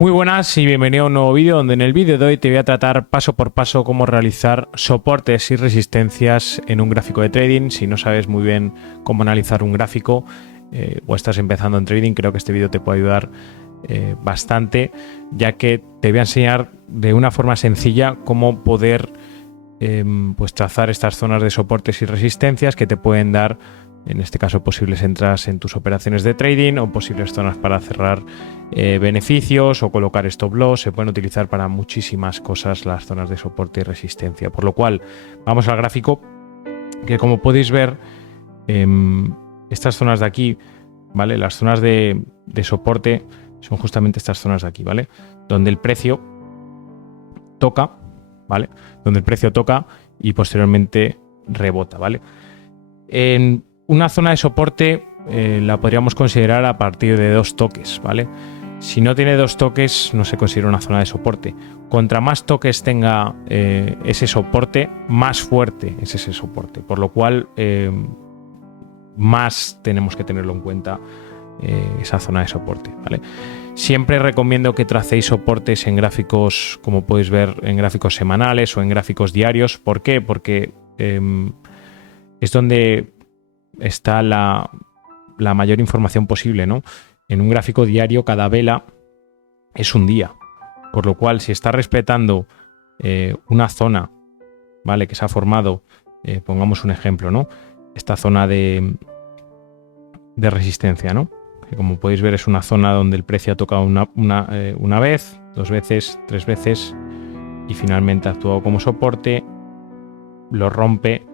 Muy buenas y bienvenido a un nuevo vídeo donde en el vídeo de hoy te voy a tratar paso por paso cómo realizar soportes y resistencias en un gráfico de trading. Si no sabes muy bien cómo analizar un gráfico o estás empezando en trading, creo que este vídeo te puede ayudar bastante, ya que te voy a enseñar de una forma sencilla cómo poder pues trazar estas zonas de soportes y resistencias que te pueden dar, en este caso, posibles entradas en tus operaciones de trading o posibles zonas para cerrar beneficios o colocar stop loss. Se pueden utilizar para muchísimas cosas las zonas de soporte y resistencia. Por lo cual, vamos al gráfico, que como podéis ver, estas zonas de aquí, ¿vale? Las zonas de soporte son justamente estas zonas de aquí, ¿vale? Donde el precio toca, ¿vale? Donde el precio toca y posteriormente rebota, ¿vale? En una zona de soporte la podríamos considerar a partir de 2 toques, ¿vale? Si no tiene 2 toques, no se considera una zona de soporte. Contra más toques tenga ese soporte, más fuerte es ese soporte. Por lo cual, más tenemos que tenerlo en cuenta esa zona de soporte, ¿vale? Siempre recomiendo que tracéis soportes en gráficos, como podéis ver, en gráficos semanales o en gráficos diarios. ¿Por qué? Porque es donde está la mayor información posible, ¿no? En un gráfico diario, cada vela es un día. Por lo cual, si está respetando una zona, ¿vale? Que se ha formado, pongamos un ejemplo, ¿no? Esta zona de resistencia, ¿no? Que como podéis ver es una zona donde el precio ha tocado una vez, 2 veces, 3 veces y finalmente ha actuado como soporte, lo rompe,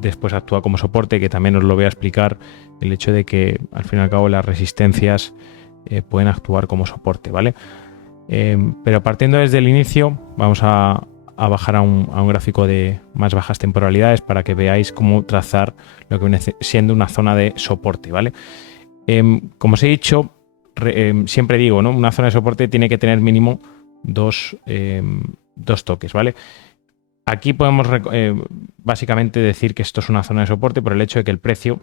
después actúa como soporte, que también os lo voy a explicar, el hecho de que al fin y al cabo las resistencias pueden actuar como soporte, ¿vale? Pero partiendo desde el inicio, vamos a bajar a un gráfico de más bajas temporalidades para que veáis cómo trazar lo que viene siendo una zona de soporte, ¿vale? Como os he dicho, siempre digo, ¿no? Una zona de soporte tiene que tener mínimo dos toques, ¿vale? Aquí podemos básicamente decir que esto es una zona de soporte por el hecho de que el precio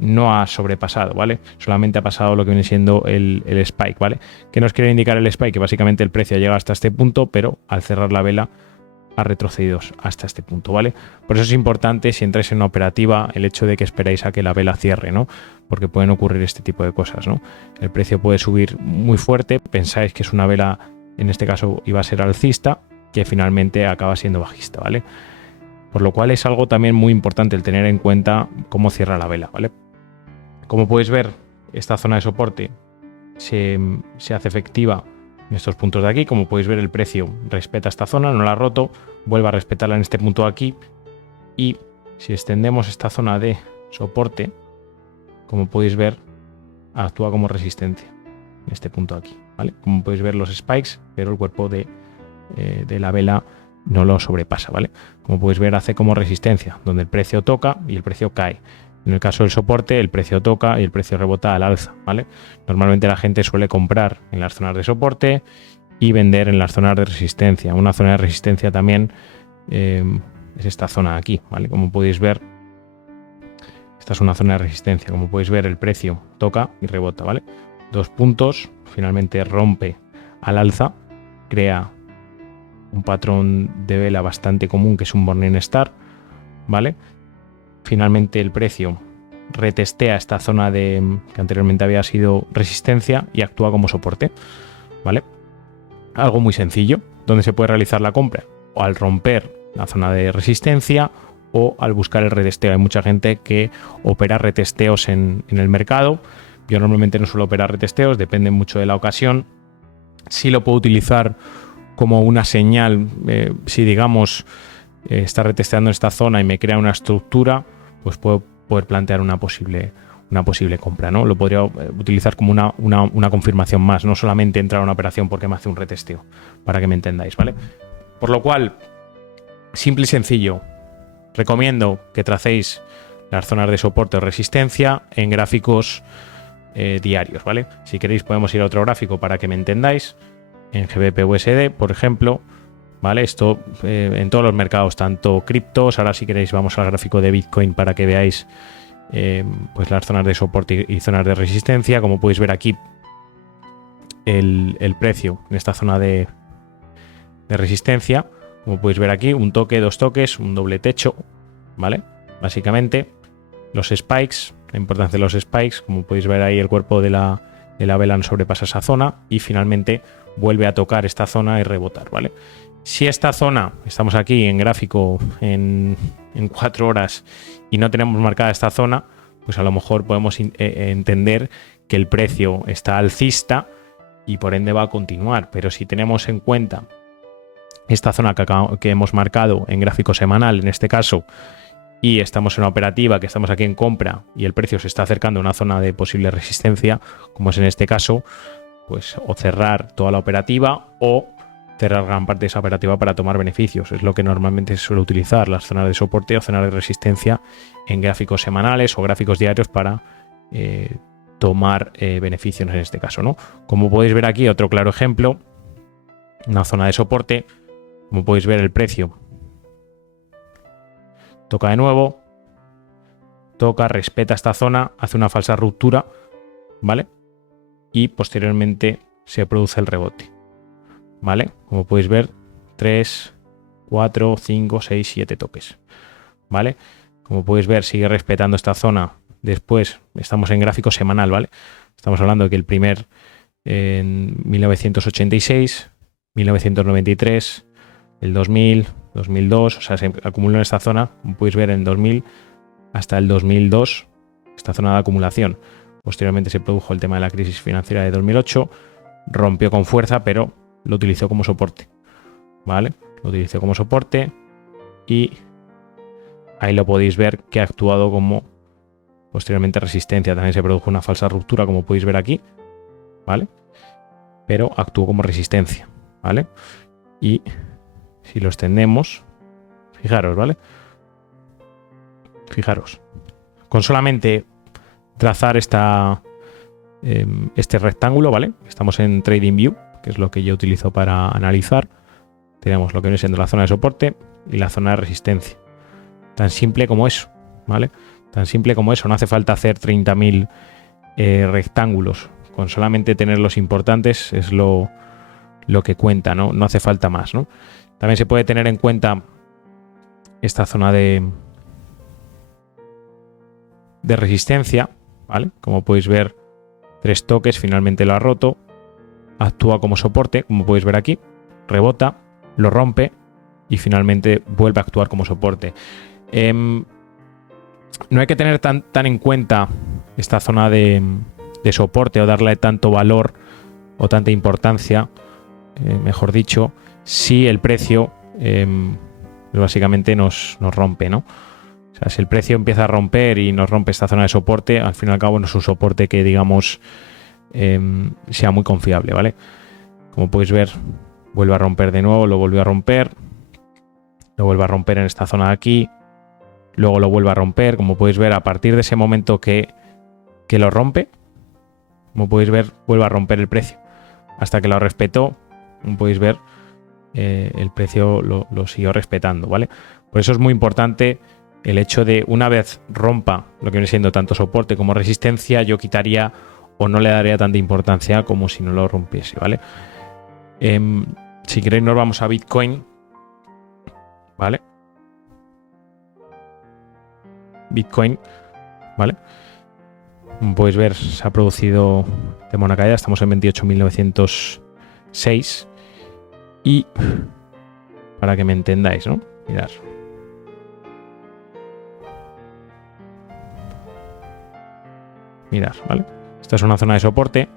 no ha sobrepasado, ¿vale? Solamente ha pasado lo que viene siendo el spike, ¿vale? ¿Qué nos quiere indicar el spike? Que básicamente el precio ha llegado hasta este punto, pero al cerrar la vela ha retrocedido hasta este punto, ¿vale? Por eso es importante, si entráis en una operativa, el hecho de que esperéis a que la vela cierre, ¿no? Porque pueden ocurrir este tipo de cosas, ¿no? El precio puede subir muy fuerte, pensáis que es una vela, en este caso iba a ser alcista, que finalmente acaba siendo bajista, ¿vale? Por lo cual es algo también muy importante el tener en cuenta cómo cierra la vela, ¿vale? Como podéis ver, esta zona de soporte se hace efectiva en estos puntos de aquí. Como podéis ver, el precio respeta esta zona, no la ha roto, vuelve a respetarla en este punto de aquí, y si extendemos esta zona de soporte, como podéis ver, actúa como resistencia en este punto de aquí, ¿vale? Como podéis ver, los spikes, pero el cuerpo de la vela no lo sobrepasa, ¿vale? Como podéis ver, hace como resistencia, donde el precio toca y el precio cae. En el caso del soporte, el precio toca y el precio rebota al alza, ¿vale? Normalmente la gente suele comprar en las zonas de soporte y vender en las zonas de resistencia. Una zona de resistencia también es esta zona de aquí, ¿vale? Como podéis ver, esta es una zona de resistencia. Como podéis ver, el precio toca y rebota, ¿vale? 2 puntos, finalmente rompe al alza, crea un patrón de vela bastante común, que es un Morningstar, ¿vale? Finalmente el precio retestea esta zona que anteriormente había sido resistencia y actúa como soporte, ¿vale? Algo muy sencillo, donde se puede realizar la compra o al romper la zona de resistencia o al buscar el retesteo. Hay mucha gente que opera retesteos en el mercado. Yo normalmente no suelo operar retesteos, depende mucho de la ocasión. Sí lo puedo utilizar como una señal, si digamos está retesteando esta zona y me crea una estructura, pues puedo poder plantear una posible compra, ¿no? Lo podría utilizar como una confirmación más, no solamente entrar a una operación porque me hace un retesteo, para que me entendáis, ¿vale? Por lo cual, simple y sencillo, recomiendo que tracéis las zonas de soporte o resistencia en gráficos diarios, ¿vale? Si queréis podemos ir a otro gráfico para que me entendáis, en GBP USD, por ejemplo, ¿vale? Esto en todos los mercados, tanto criptos. Ahora, si queréis, vamos al gráfico de Bitcoin para que veáis pues las zonas de soporte y zonas de resistencia. Como podéis ver aquí, el precio en esta zona de resistencia. Como podéis ver aquí, un toque, dos toques, un doble techo, ¿vale? Básicamente, los spikes, la importancia de los spikes, como podéis ver ahí, el cuerpo de la vela no sobrepasa esa zona y finalmente vuelve a tocar esta zona y rebotar, ¿vale? Si esta zona, estamos aquí en gráfico en 4 horas y no tenemos marcada esta zona, pues a lo mejor podemos entender que el precio está alcista y por ende va a continuar. Pero si tenemos en cuenta esta zona que hemos marcado en gráfico semanal, en este caso, y estamos en una operativa que estamos aquí en compra y el precio se está acercando a una zona de posible resistencia, como es en este caso, pues o cerrar toda la operativa o cerrar gran parte de esa operativa para tomar beneficios. Es lo que normalmente se suele utilizar, las zonas de soporte o zonas de resistencia en gráficos semanales o gráficos diarios para tomar beneficios en este caso, ¿no? Como podéis ver aquí, otro claro ejemplo, una zona de soporte. Como podéis ver, el precio toca de nuevo, toca, respeta esta zona, hace una falsa ruptura, ¿vale? Y posteriormente se produce el rebote, ¿vale? Como podéis ver, 3, 4, 5, 6, 7 toques, ¿vale? Como podéis ver, sigue respetando esta zona. Después estamos en gráfico semanal, ¿vale? Estamos hablando de que el primer en 1986, 1993, el 2000, 2002, o sea, se acumuló en esta zona, como podéis ver, en 2000 hasta el 2002, esta zona de acumulación. Posteriormente se produjo el tema de la crisis financiera de 2008, rompió con fuerza, pero lo utilizó como soporte, ¿vale? Lo utilizó como soporte y ahí lo podéis ver que ha actuado como posteriormente resistencia. También se produjo una falsa ruptura, como podéis ver aquí, ¿vale? Pero actuó como resistencia, ¿vale? Y si lo extendemos, fijaros, ¿vale? Fijaros. Con solamente trazar este rectángulo, ¿vale? Estamos en TradingView, que es lo que yo utilizo para analizar. Tenemos lo que viene siendo la zona de soporte y la zona de resistencia. Tan simple como eso, ¿vale? Tan simple como eso. No hace falta hacer 30.000 rectángulos. Con solamente tener los importantes es lo que cuenta, ¿no? No hace falta más, ¿no? También se puede tener en cuenta esta zona de resistencia, ¿vale? Como podéis ver, 3 toques, finalmente lo ha roto, actúa como soporte, como podéis ver aquí, rebota, lo rompe y finalmente vuelve a actuar como soporte. No hay que tener tan en cuenta esta zona de soporte o darle tanto valor o tanta importancia, mejor dicho, si el precio básicamente nos rompe, ¿no? O sea, si el precio empieza a romper y nos rompe esta zona de soporte, al fin y al cabo no es un soporte que, digamos, sea muy confiable, ¿vale? Como podéis ver, vuelve a romper de nuevo, lo volvió a romper, lo vuelve a romper en esta zona de aquí, luego lo vuelve a romper. Como podéis ver, a partir de ese momento que lo rompe, como podéis ver, vuelve a romper el precio hasta que lo respetó. Como podéis ver, el precio lo siguió respetando, ¿vale? Por eso es muy importante el hecho de, una vez rompa lo que viene siendo tanto soporte como resistencia, yo quitaría o no le daría tanta importancia como si no lo rompiese, ¿vale? Si queréis nos vamos a Bitcoin, ¿vale? Bitcoin, ¿vale? Como podéis ver, se ha producido tema una caída, estamos en 28.906 y para que me entendáis, ¿no? Mirad. Mirad, ¿vale? Esta es una zona de soporte.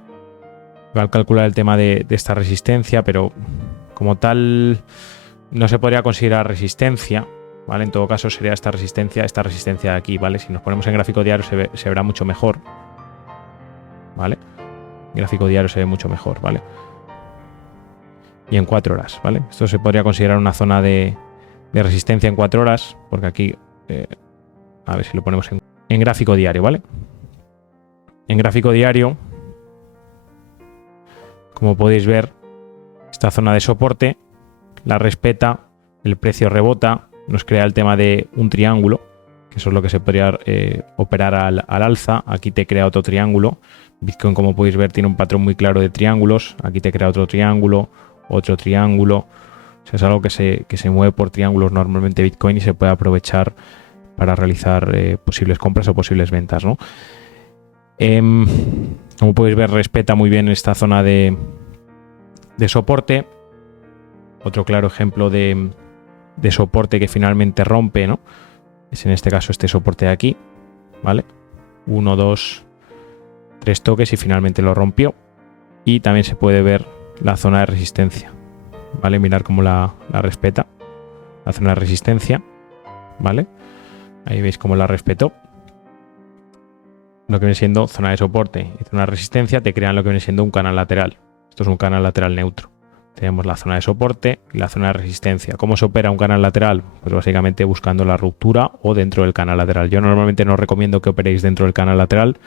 Voy a calcular el tema de esta resistencia, pero como tal no se podría considerar resistencia, ¿vale? En todo caso sería esta resistencia de aquí, ¿vale? Si nos ponemos en gráfico diario se verá mucho mejor, ¿vale? En gráfico diario se ve mucho mejor, ¿vale? Y en 4 horas, ¿vale? Esto se podría considerar una zona de resistencia en 4 horas, porque aquí, a ver si lo ponemos en gráfico diario, ¿vale? En gráfico diario, como podéis ver, esta zona de soporte la respeta, el precio rebota, nos crea el tema de un triángulo, que eso es lo que se podría operar al alza. Aquí te crea otro triángulo, Bitcoin, como podéis ver, tiene un patrón muy claro de triángulos. Aquí te crea otro triángulo, otro triángulo. O sea, es algo que se mueve por triángulos normalmente Bitcoin y se puede aprovechar para realizar posibles compras o posibles ventas, ¿no? Como podéis ver, respeta muy bien esta zona de soporte. Otro claro ejemplo de soporte que finalmente rompe, ¿no? Es en este caso este soporte de aquí, ¿vale? 1, 2, 3 toques y finalmente lo rompió. Y también se puede ver la zona de resistencia, ¿vale? Mirar cómo la respeta, la zona de resistencia, ¿vale? Ahí veis cómo la respetó. Lo que viene siendo zona de soporte y zona de resistencia te crean lo que viene siendo un canal lateral. Esto es un canal lateral neutro. Tenemos la zona de soporte y la zona de resistencia. ¿Cómo se opera un canal lateral? Pues básicamente buscando la ruptura o dentro del canal lateral. Yo normalmente no recomiendo que operéis dentro del canal lateral.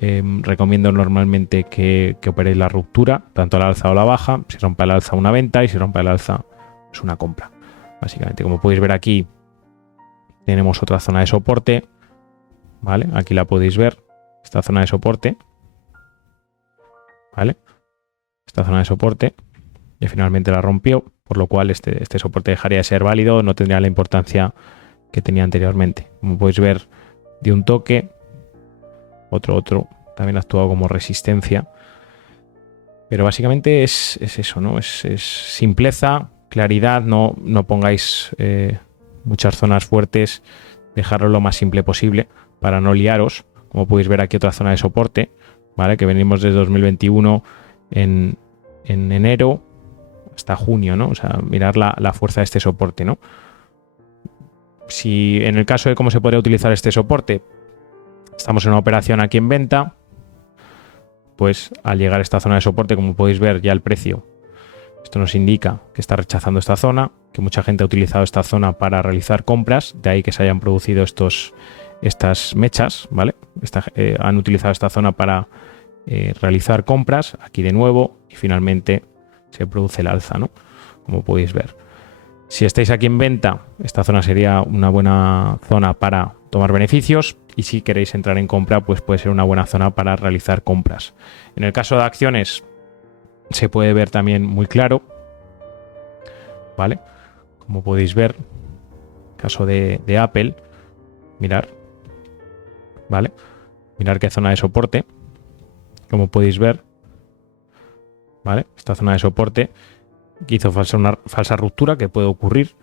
Recomiendo normalmente que operéis la ruptura, tanto a la alza o a la baja. Si rompe al alza, una venta, y si rompe al alza, es una compra. Básicamente, como podéis ver aquí, tenemos otra zona de soporte, ¿vale? Aquí la podéis ver, esta zona de soporte, ¿vale? Esta zona de soporte, y finalmente la rompió, por lo cual este soporte dejaría de ser válido, no tendría la importancia que tenía anteriormente. Como podéis ver, dio un toque, otro, también ha actuado como resistencia. Pero básicamente es eso, ¿no? Es simpleza, claridad, no pongáis muchas zonas fuertes, dejarlo lo más simple posible para no liaros. Como podéis ver aquí otra zona de soporte, ¿vale? Que venimos desde 2021 en enero hasta junio, ¿no? O sea, mirar la fuerza de este soporte, ¿no? Si en el caso de cómo se podría utilizar este soporte, estamos en una operación aquí en venta, pues al llegar a esta zona de soporte, como podéis ver ya el precio, esto nos indica que está rechazando esta zona, que mucha gente ha utilizado esta zona para realizar compras, de ahí que se hayan producido estas mechas, ¿vale? Han utilizado esta zona para realizar compras, aquí de nuevo, y finalmente se produce el alza, ¿no? Como podéis ver. Si estáis aquí en venta, esta zona sería una buena zona para tomar beneficios, y si queréis entrar en compra, pues puede ser una buena zona para realizar compras. En el caso de acciones, se puede ver también muy claro, ¿vale? Como podéis ver, caso de Apple, mirar, ¿vale? Mirar qué zona de soporte, como podéis ver, ¿vale? Esta zona de soporte que hizo una falsa ruptura, que puede ocurrir,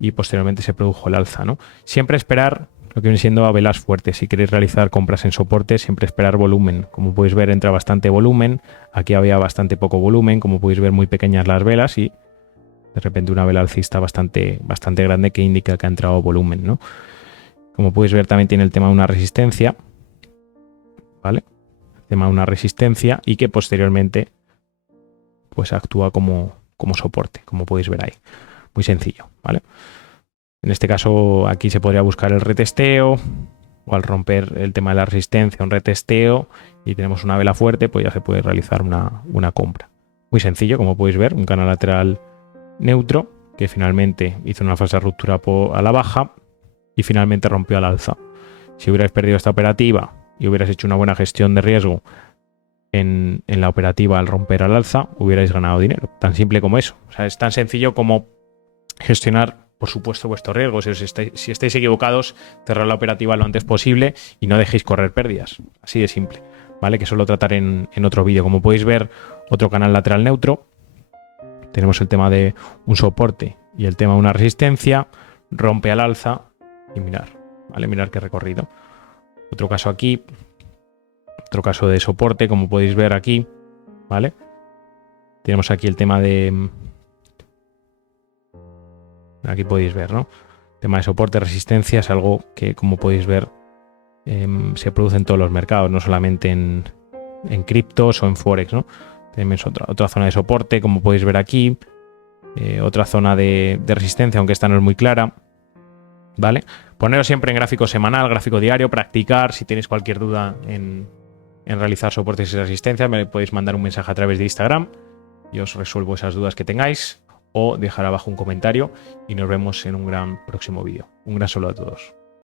y posteriormente se produjo el alza, ¿no? Siempre esperar lo que viene siendo a velas fuertes. Si queréis realizar compras en soporte, siempre esperar volumen. Como podéis ver, entra bastante volumen. Aquí había bastante poco volumen. Como podéis ver, muy pequeñas las velas y de repente una vela alcista bastante grande que indica que ha entrado volumen, ¿no? Como podéis ver, también tiene el tema de una resistencia, ¿vale? El tema de una resistencia y que posteriormente pues actúa como soporte, como podéis ver ahí. Muy sencillo, ¿vale? En este caso, aquí se podría buscar el retesteo, o al romper el tema de la resistencia, un retesteo, y tenemos una vela fuerte, pues ya se puede realizar una compra. Muy sencillo, como podéis ver, un canal lateral neutro, que finalmente hizo una falsa ruptura a la baja, y finalmente rompió al alza. Si hubierais perdido esta operativa y hubierais hecho una buena gestión de riesgo en la operativa al romper al alza, hubierais ganado dinero. Tan simple como eso. O sea, es tan sencillo como gestionar, por supuesto, vuestro riesgo. Si estáis equivocados, cerrar la operativa lo antes posible y no dejéis correr pérdidas. Así de simple, ¿vale? Que suelo tratar en otro vídeo. Como podéis ver, otro canal lateral neutro. Tenemos el tema de un soporte y el tema de una resistencia. Rompe al alza y mirar, ¿vale? Mirar qué recorrido. Otro caso aquí. Otro caso de soporte, como podéis ver aquí, ¿vale? Tenemos aquí el tema de... Aquí podéis ver, ¿no? Tema de soporte, resistencia, es algo que, como podéis ver, se produce en todos los mercados, no solamente en criptos o en forex, ¿no? Tenemos otra zona de soporte, como podéis ver aquí, otra zona de resistencia, aunque esta no es muy clara, ¿vale? Poneros siempre en gráfico semanal, gráfico diario, practicar. Si tenéis cualquier duda en realizar soportes y resistencias, me podéis mandar un mensaje a través de Instagram y os resuelvo esas dudas que tengáis, o dejar abajo un comentario, y nos vemos en un gran próximo vídeo. Un gran saludo a todos.